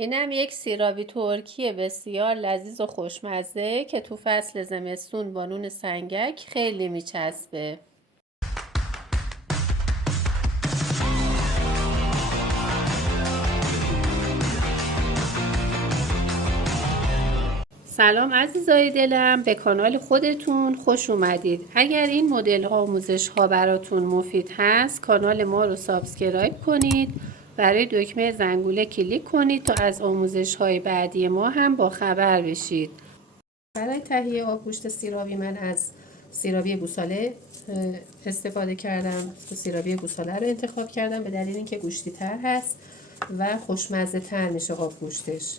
اینم یک سیرابی ترکی بسیار لذیذ و خوشمزه که تو فصل زمستون با نون سنگک خیلی میچسبه. سلام عزیزای دلم، به کانال خودتون خوش اومدید. اگر این مدل آموزش ها براتون مفید هست کانال ما رو سابسکرایب کنید، برای دکمه زنگوله کلیک کنید تا از آموزش های بعدی ما هم با خبر بشید. برای تهیه آبگوشت سیرابی من از سیرابی گوساله استفاده کردم. سیرابی گوساله رو انتخاب کردم به دلیل اینکه گوشتی تر هست و خوشمزه تر میشه آبگوشتش.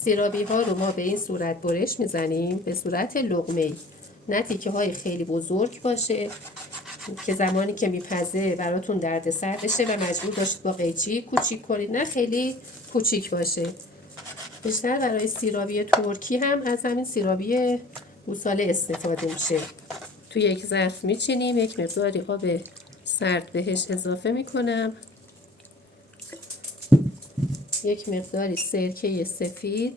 سیرابی ها رو ما به این صورت برش میزنیم، به صورت لقمه‌ای، نه تیکه های خیلی بزرگ باشه که زمانی که میپزه براتون دردسر بشه و مجبور باشید با قیچی کوچیک کنید، نه خیلی کوچیک باشه. بیشتر برای سیرابی ترکی هم از همین سیرابی گوساله استفاده میشه. توی یک ظرف میچینیم، یک مقداری آب سرد بهش اضافه میکنم، یک مقداری سرکه سفید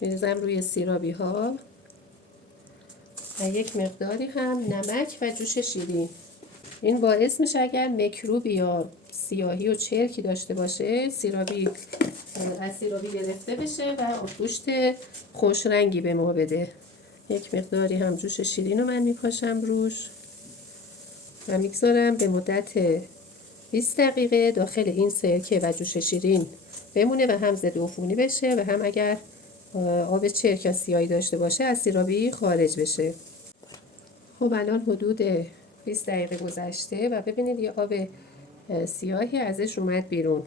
میریزم روی سیرابی ها و یک مقداری هم نمک و جوش شیرین. این باعث میشه اگر میکروب یا سیاهی و چرکی داشته باشه سیرابی از سیرابی گرفته بشه و آبگوشت خوش رنگی به ما بده. یک مقداری هم جوش شیرین رو من میپاشم روش و میگذارم به مدت 20 دقیقه داخل این سرکه و جوش شیرین بمونه و هم ضد عفونی بشه و هم اگر آب چرک یا سیاهی داشته باشه از سیرابی خارج بشه. خب الان حدود 20 دقیقه گذشته و ببینید یه آب سیاهی ازش اومد بیرون،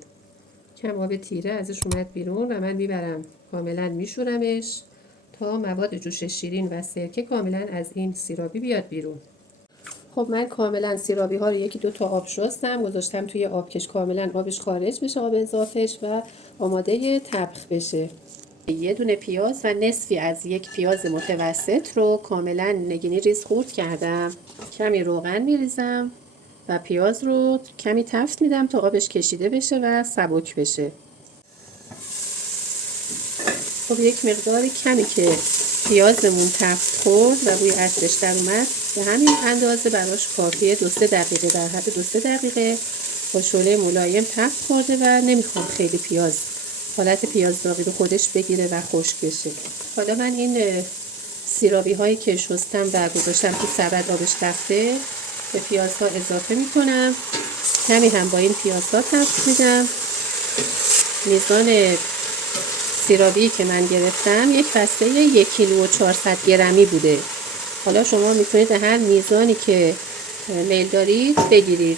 کم آب تیره ازش اومد بیرون و من میبرم کاملا میشورمش تا مواد جوش شیرین و سرکه کاملا از این سیرابی بیاد بیرون. خب من کاملا سیرابی ها رو یکی دو تا آب شستم، گذاشتم توی آبکش کاملا آبش خارج بشه، آب اضافهش، و آماده طبخ بشه. یه دونه پیاز و نصفی از یک پیاز متوسط رو کاملا نگینی ریز خورد کردم، کمی روغن میریزم و پیاز رو کمی تفت میدم تا آبش کشیده بشه و سبک بشه. خب یک مقداری کمی که پیازمون تفت خورد و بوی عطرش در اومد به همین اندازه براش کافیه. 2-3 دقیقه، در حد 2-3 دقیقه با شعله ملایم تفت خورده و نمیخوام خیلی پیاز حالت پیاز داغی رو خودش بگیره و خشک بشه. حالا من این سیرابی هایی که شستم و گذاشتم تو سبد آبش تفته به پیازها اضافه میکنم، کمی هم با این پیازها تفت میدم. میزان سیرابی که من گرفتم یک بسته 1 کیلو و 400 گرمی بوده. حالا شما میتونید هر میزانی که میل دارید بگیرید.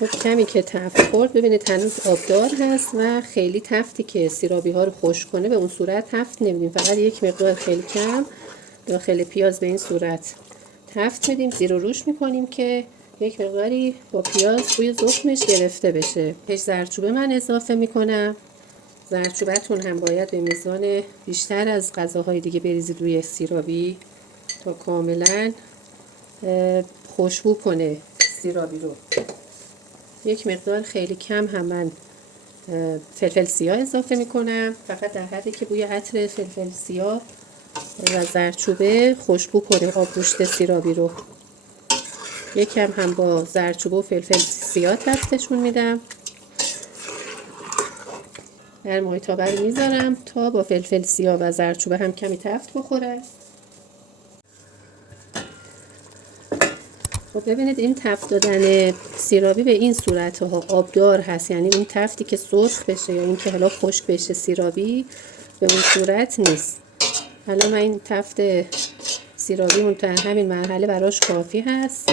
خب کمی که تفت خورد ببینید هنوز آبدار هست و خیلی تفتی که سیرابی ها رو خشک کنه به اون صورت تفت نمیدیم، فقط یک مقدار خیلی کم داخل پیاز به این صورت تفت میدیم، زیر و روش میکنیم که یک مقداری با پیاز روی زخمش گرفته بشه. پیش زردچوبه من اضافه میکنم. زردچوبتون هم باید به میزان بیشتر از غذاهای دیگه بریزید روی سیرابی تا کاملا خوشبو کنه سیرابی رو. یک مقدار خیلی کم هم من فلفل سیاه اضافه میکنم، فقط در حدی که بوی عطر فلفل سیاه و زردچوبه خوشبو کنه آبگوشت سیرابی رو. یکم هم با زردچوبه و فلفل سیاه تفتشون میدم. در محیط‌آور رو میذارم تا با فلفل سیاه و زردچوبه هم کمی تفت بخوره. خب ببینید این تفت دادن سیرابی به این صورت ها آبدار هست، یعنی اون تفتی که سرخ بشه یا اینکه حالا خشک بشه سیرابی به اون صورت نیست. حالا من این تفت سیرابی اون تا همین مرحله براش کافی هست.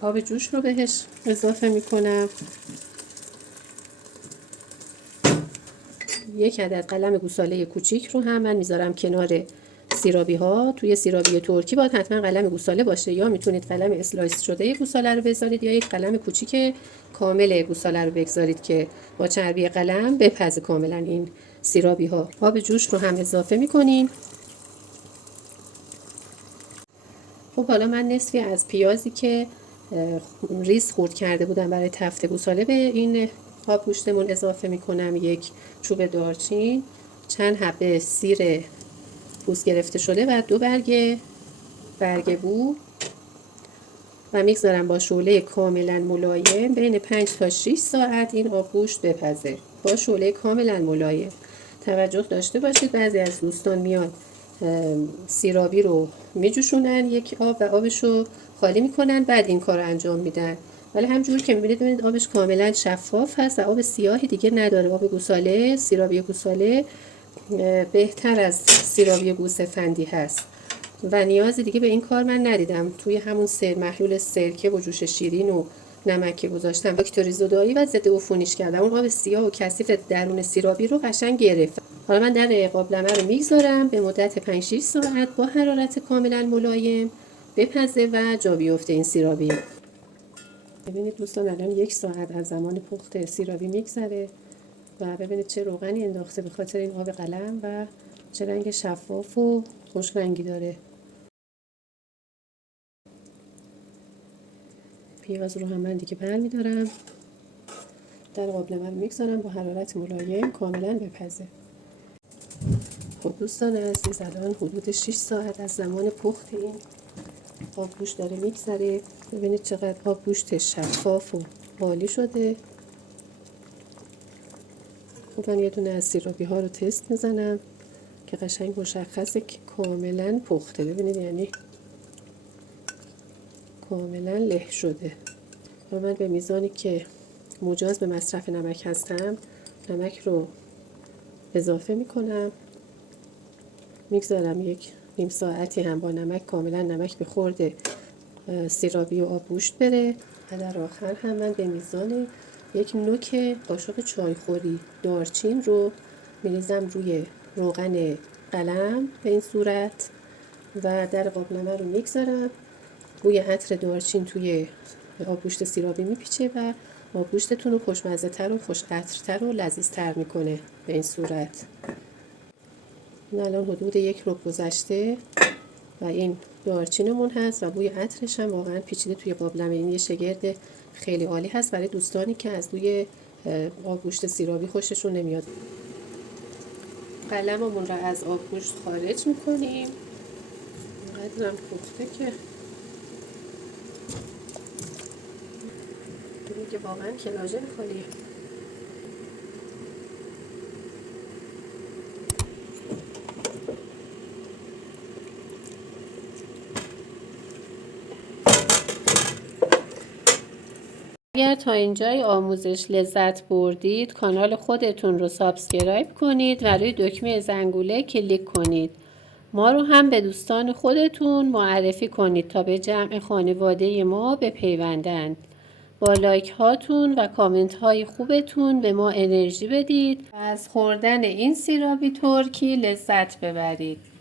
آب جوش رو بهش اضافه میکنم. 1 عدد قلم گوساله کوچیک رو هم من میذارم کنار سیرابی ها. توی سیرابی ترکی باید حتما قلم گوساله باشه، یا میتونید قلم اسلایس شده گوساله رو بذارید یا یک قلم کوچیک کامل گوساله رو بگذارید که با چربی قلم بپزه کاملا این سیرابی ها. آب جوش رو هم اضافه میکنیم. خب حالا من نصفی از پیازی که ریز خورد کرده بودم برای تفته گوساله به این آب گوشتمون اضافه میکنم. یک چوب دارچین، چند حبه سیر پوست گرفته شده و 2 برگ بو و میگذارم با شعله کاملا ملایم بین 5 تا 6 ساعت این آب گوشت بپزه. با شعله کاملا ملایم. توجه داشته باشید بعضی از دوستان میان سیرابی رو میجوشونن یک آب و آبشو خالی میکنن، بعد این کار رو انجام میدن. ولی همجور که میبینید آبش کاملا شفاف هست و آب سیاهی دیگه نداره. آب گوساله، سیرابی گوساله بهتر از سیرابی گوسفندی هست و نیازی دیگه به این کار من ندیدم. توی همون محلول سرکه و جوش شیرین و نمک که گذاشتم باکتری زدایی و ضد عفونیش کردم. اون آب سیاه و کثیف درون سیرابی رو قشنگ گرفت. حالا من در قابلمه رو میگذارم به مدت 5 6 ساعت با حرارت کاملا ملایم بپزه و جا بیفته این سیرابی. ببینید دوستان الان 1 ساعت از زمان پخت سیرابی میگذره و ببینید چه روغنی انداخته به خاطر این آب قلم و چه رنگ شفاف و خوش رنگی داره. پیاز رو هم من دیگه برمیدارم در قابلمه رو میگذارم با حرارت ملایم کاملا بپزه. خب دوستان عزیز الان حدود 6 ساعت از زمان پخت این آب گوشت داره میگذره. ببینید چقدر آب گوشت شفاف و عالی شده. خب من یه دونه از سیرابی ها رو تست میزنم که قشنگ مشخصه که کاملا پخته. ببینید یعنی کاملا له شده. و من به میزانی که مجاز به مصرف نمک هستم نمک رو اضافه میکنم، میگذارم 1 نیم ساعتی هم با نمک کاملا نمک به خورد سیرابی و آب گوشت بره و در آخر هم من به میزان 1 نوک قاشق چایخوری دارچین رو میریزم روی روغن قلم به این صورت و در قابلمه رو میگذارم. بوی عطر دارچین توی آبگوشت سیرابی میپیچه و آبگوشتتون رو خوشمزه تر و خوش عطرتر و لذیذتر میکنه به این صورت. این الان حدود 1 ربع گذشته و این دارچینمون هست و بوی عطرش هم واقعا پیچیده توی قابلمه. این یه شگرد خیلی عالی هست برای دوستانی که از بوی آبگوشت سیرابی خوششون نمیاد. قلممون رو از آبگوشت خارج میکنیم. اینقدرم پخته که دیگه واقعا کلاژه می‌خوری. اگر تا اینجای آموزش لذت بردید کانال خودتون رو سابسکرایب کنید و روی دکمه زنگوله کلیک کنید. ما رو هم به دوستان خودتون معرفی کنید تا به جمع خانواده ما بپیوندند. با لایک هاتون و کامنت های خوبتون به ما انرژی بدید و از خوردن این سیرابی ترکی لذت ببرید.